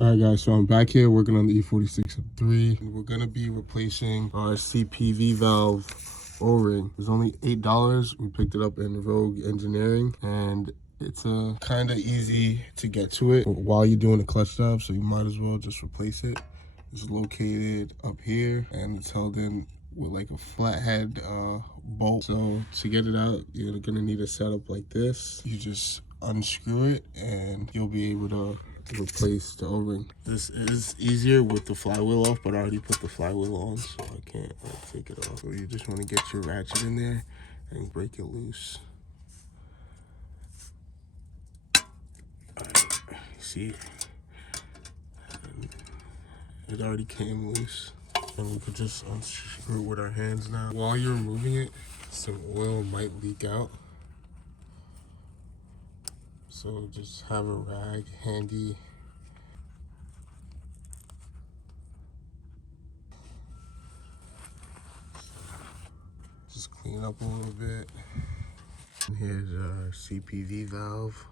Alright guys, so I'm back here working on the E46 3. We're gonna be replacing our CPV valve O-ring. It was only $8. We picked it up in Rogue Engineering, and it's kind of easy to get to it while you're doing the clutch job, so you might as well just replace it. It's located up here, and it's held in with like a flathead bolt. So to get it out, you're gonna need a setup like this. You just unscrew it, and you'll be able to replace the O-ring. This is easier with the flywheel off, but I already put the flywheel on, so I can't take it off. So you just want to get your ratchet in there and break it loose. Alright, see, it already came loose, and we could just unscrew it with our hands now. While you're removing it, some oil might leak out, so just have a rag handy. Just clean up a little bit. And here's our CPV valve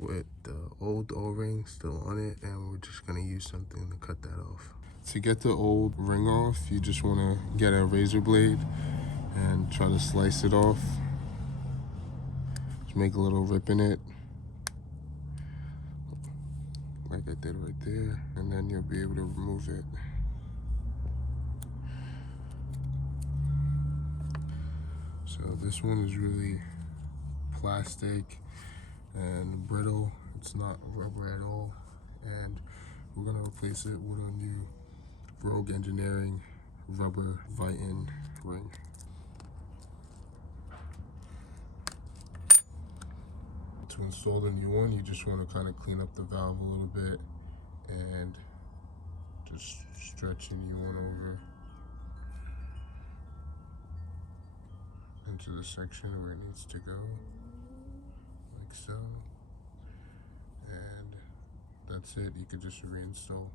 with the old O-ring still on it, and we're just gonna use something to cut that off. To get the old ring off, you just wanna get a razor blade and try to slice it off. Just make a little rip in it, like I did right there, and then you'll be able to remove it. So this one is really plastic and brittle. It's not rubber at all, and we're gonna replace it with a new Rogue Engineering rubber Viton ring. To install the new one, you just want to kind of clean up the valve a little bit and just stretch the new one over into the section where it needs to go, like so. And that's it. You could just reinstall.